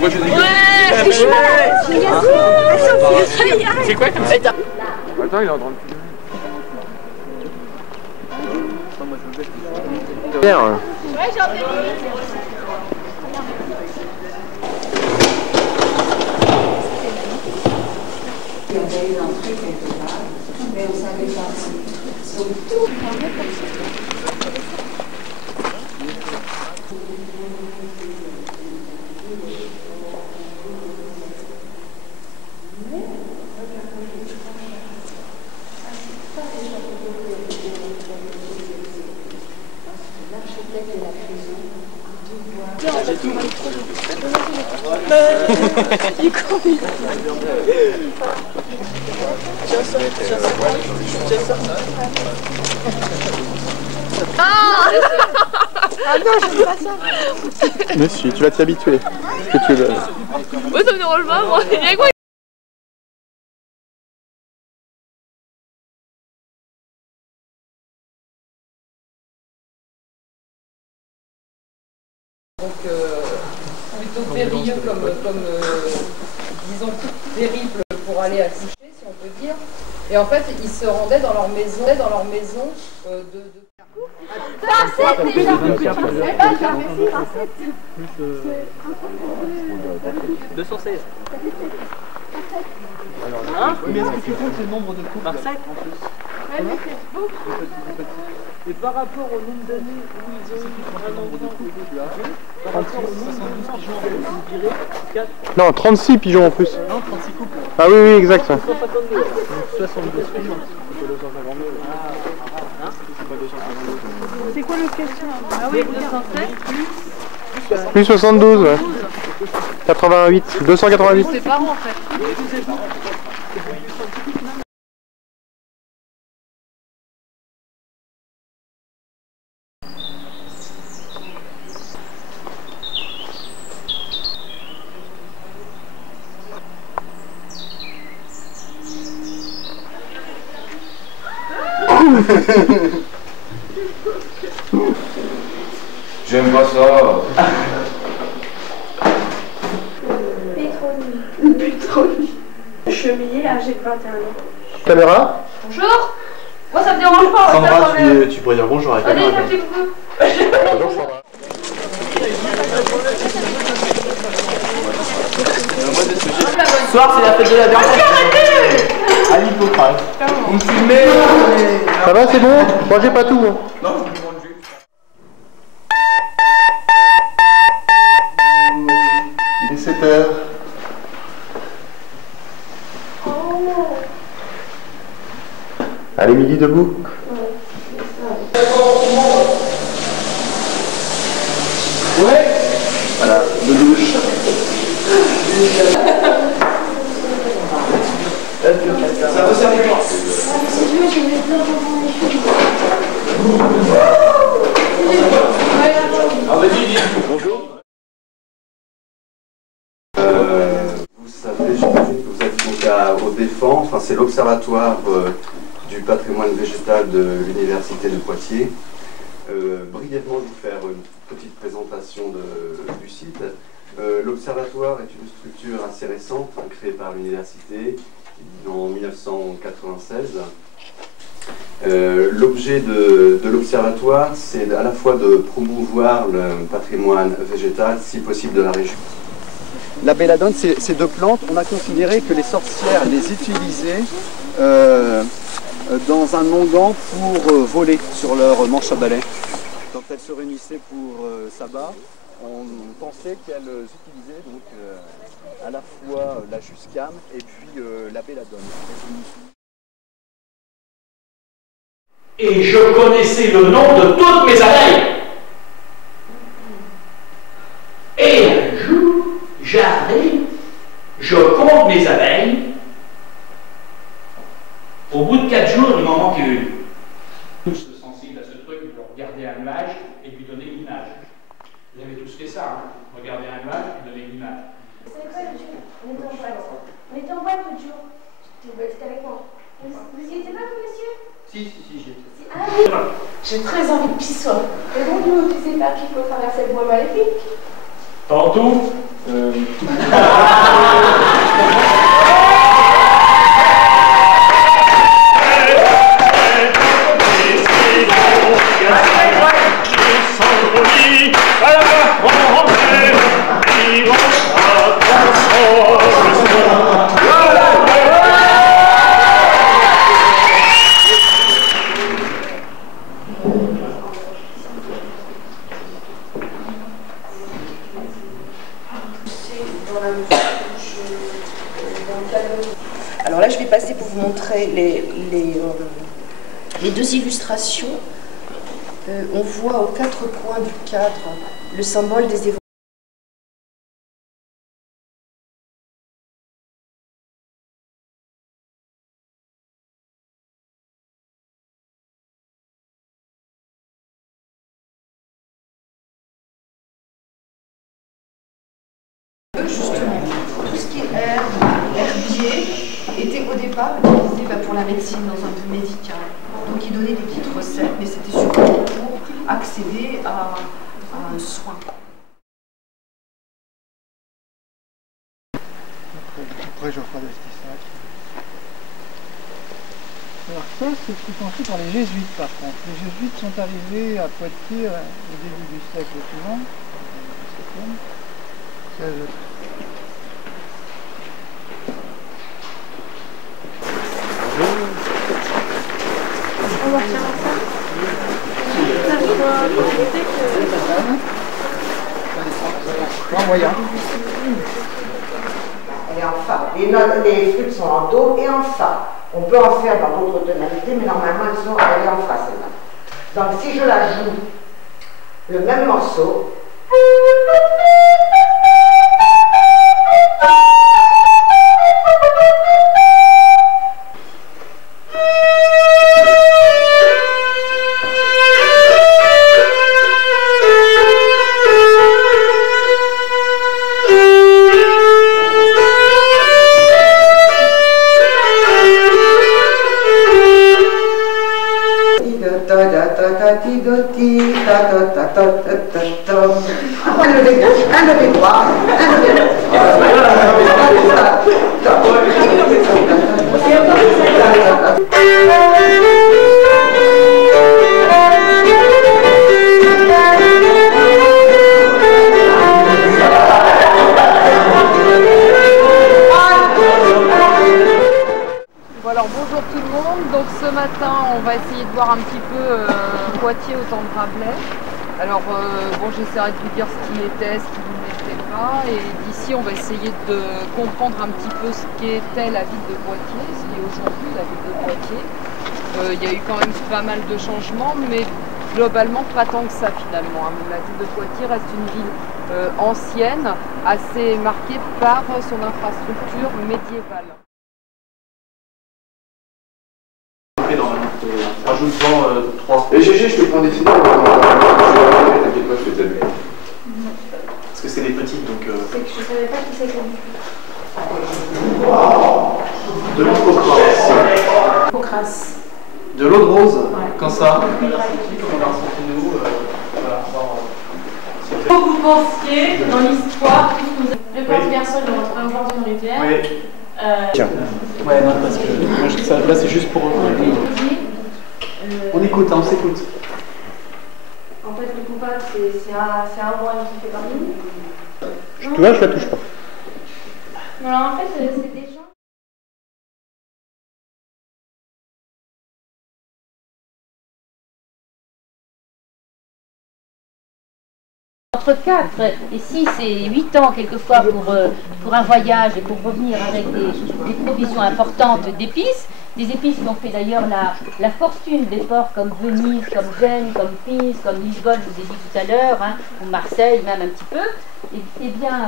Pourquoi tu dis c'est quoi comme ça? Attends, il est en train de filmer. Bien. Ouais, j'ai entendu. On a eu l'entrée quelque part, mais on savait pas si. Donc tout. L'architecte de la prison a dû voir. Il court. Ah non, je fais pas ça. Mais si, tu vas t'y habituer. Que tu veux. Moi, ça me dérange pas, moi. Il y a quoi? Donc plutôt périlleux comme disons périple pour aller accoucher, si on peut dire. Et en fait, ils se rendaient dans leur maison de... Facette déjà. C'est pas jamais si facette. 216. Hein? Mais est-ce que tu comptes le nombre de couples par 7 en plus? Ouais, mais c'est beaucoup. Et par rapport au nombre d'années où ils ont eu un enfant, par rapport au nombre de pigeons, vous direz 4. Non, 36 pigeons en plus. Non, 36 couples. Ah oui, oui, exact. 152. Donc 72 pigeons. C'est quoi le question? Ah oui, 216 Plus 72, ouais. 88, 288. C'est par an en fait. J'aime pas ça. Pétroni. Chemillé âgé de 21 ans. Caméra? Bonjour. Moi ça me dérange pas. Sandra, tu pourrais dire bonjour à la Allez, caméra. un petit coucou. Bonjour Sandra. Ce soir, c'est la fête de la dernière. À l'hippocrate. Vous me filmez. Ça va, c'est bon? Mangez pas tout. Hein. Non, je me demande juste. Il est 7h. Allez, Midi, debout. Ouais. Voilà, de douche. Ça va servir quoi? Bonjour. Vous savez, j'imagine que vous êtes donc au Défend, enfin c'est l'Observatoire du patrimoine végétal de l'Université de Poitiers. Brièvement, je vais vous faire une petite présentation du site. L'Observatoire est une structure assez récente, créée par l'université en 1996. L'objet de l'Observatoire, c'est à la fois de promouvoir le patrimoine végétal, si possible, de la région. La belladone, ces deux plantes, on a considéré que les sorcières les utilisaient dans un onguent pour voler sur leur manche à balai. Quand elles se réunissaient pour sabbat, on pensait qu'elles utilisaient donc à la fois la juscame et puis la belladone. Et je connaissais le nom de toutes mes abeilles. Et un jour, j'arrive, je compte mes abeilles. Au bout de 4 jours, il m'en manque une. Tous sensibles à ce truc, de regarder un nuage et lui donner une image. Vous avez tous fait ça, hein? Regarder un nuage et donner une image. C'est quoi le jour? On était en boîte. On était en boîte l'autre jour. C'était avec moi. Vous y étiez pas, vous, monsieur? Si, j'y étais. Ah oui. J'ai très envie de pissoir. Et donc, nous, tu sais pas qu'il faut traverser le bois maléfique? Tantôt, Alors là, je vais passer pour vous montrer les deux illustrations. On voit aux quatre coins du cadre le symbole des évolutions. Justement, tout ce qui est herbier était au départ utilisé pour la médecine dans un but médical. Donc il donnait des petites recettes, mais c'était surtout pour accéder à un soin. Après je ferai le Stisac. Alors ça, c'est pensé par les jésuites par contre. Les jésuites sont arrivés à Poitiers au début du siècle suivant. On va faire ça. En voyant. Elle est en fa. Les flûtes sont en do et en fa. On peut en faire dans d'autres tonalités, mais normalement elle est en fa celle-là. Donc si je la joue le même morceau, Alors bonjour tout le monde, donc ce matin on va essayer de voir un petit peu Poitiers au temps de Rabelais. Alors bon, j'essaierai de vous dire ce qu'il était, ce qu'il n'était pas, et d'ici on va essayer de comprendre un petit peu ce qu'était la ville de Poitiers, ce qui est aujourd'hui la ville de Poitiers. Il y a eu quand même pas mal de changements, mais globalement pas tant que ça finalement. La ville de Poitiers reste une ville ancienne, assez marquée par son infrastructure médiévale. Rajoute-en 3. Et GG, je te prends des finales. T'inquiète pas, je les ai vus. Parce que c'est des petites, donc. C'est que je savais pas qui c'était. De l'eau de rose. Pocras. De l'eau de rose. Ouais. Quand ça Faut que vous pensiez dans l'histoire, le porte-personne de rentrer en bord d'une rivière. Oui. Tiens. Ouais, non, parce que moi, ça, là, c'est juste pour. On écoute, hein, on s'écoute. En fait, le coupable, c'est un roi qui fait partie. Tu vois, je la touche pas. Alors en fait, c'est des gens. Entre 4 et 6 et 8 ans quelquefois pour un voyage et pour revenir avec des provisions importantes d'épices. Des épices qui ont fait d'ailleurs la fortune des ports comme Venise, comme Gênes, comme Pise, comme Lisbonne, je vous ai dit tout à l'heure, hein, ou Marseille même un petit peu. Eh bien,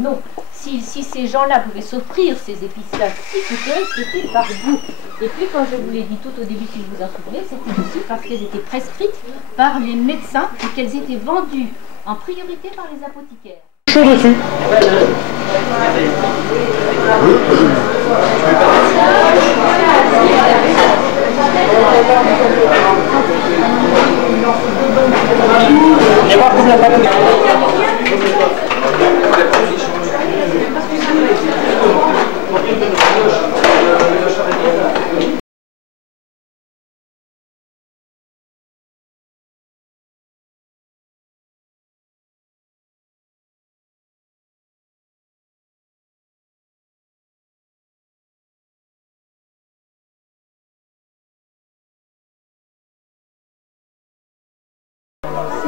non. Si ces gens-là pouvaient s'offrir ces épices-là si coûteuses, c'était par goût. Et puis, quand je vous l'ai dit tout au début, si je vous en souvenez, c'était aussi parce qu'elles étaient prescrites par les médecins et qu'elles étaient vendues en priorité par les apothicaires. Chaud dessus. Je vais voir comme la pâte.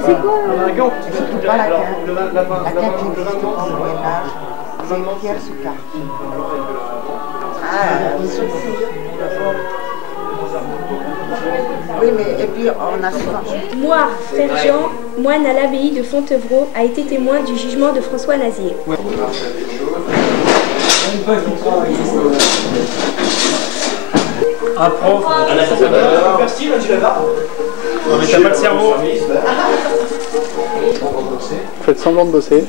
C'est quoi Un gant. Surtout pas la quinte. La quinte qui existe au Moyen-Âge. C'est Pierre Soucard. Oui, mais et puis on a souvent. Moire Ferjean, moine à l'abbaye de Fontevraud, a été témoin du jugement de François Nazier. Un prof. Merci, tu l'as. Non mais t'as pas le cerveau. Faites semblant de bosser.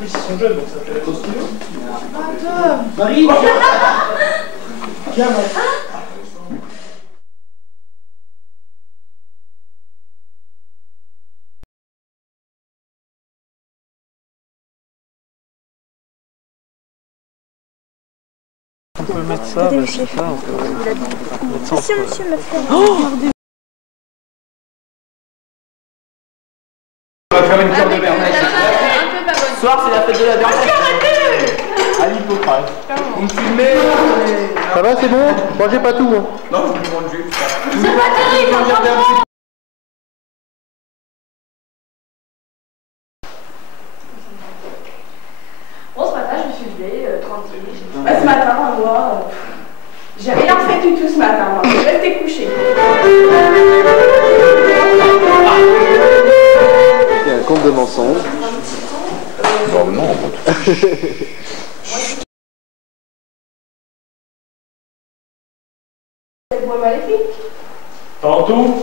Ils sont jeunes donc ça fait la costume. Marie. Tiens, Marie. On peut mettre ça, bah, c'est ça. Monsieur, monsieur, me fait. On va faire une cure de Bernard. Ce soir, c'est la fête de la Bernard. À l'hippocrate. Vous me filmez. Ça va, c'est bon? Mangez pas tout. Hein. Non, je vous demande juste. C'est pas terrible, Bon, ce matin, je me suis levée tranquille. Ce matin, moi, j'ai rien fait du tout ce matin. Moi. Je suis restée couchée. Il y a un compte de mensonges. Bon, non, C'est le maléfique. Pas en tout.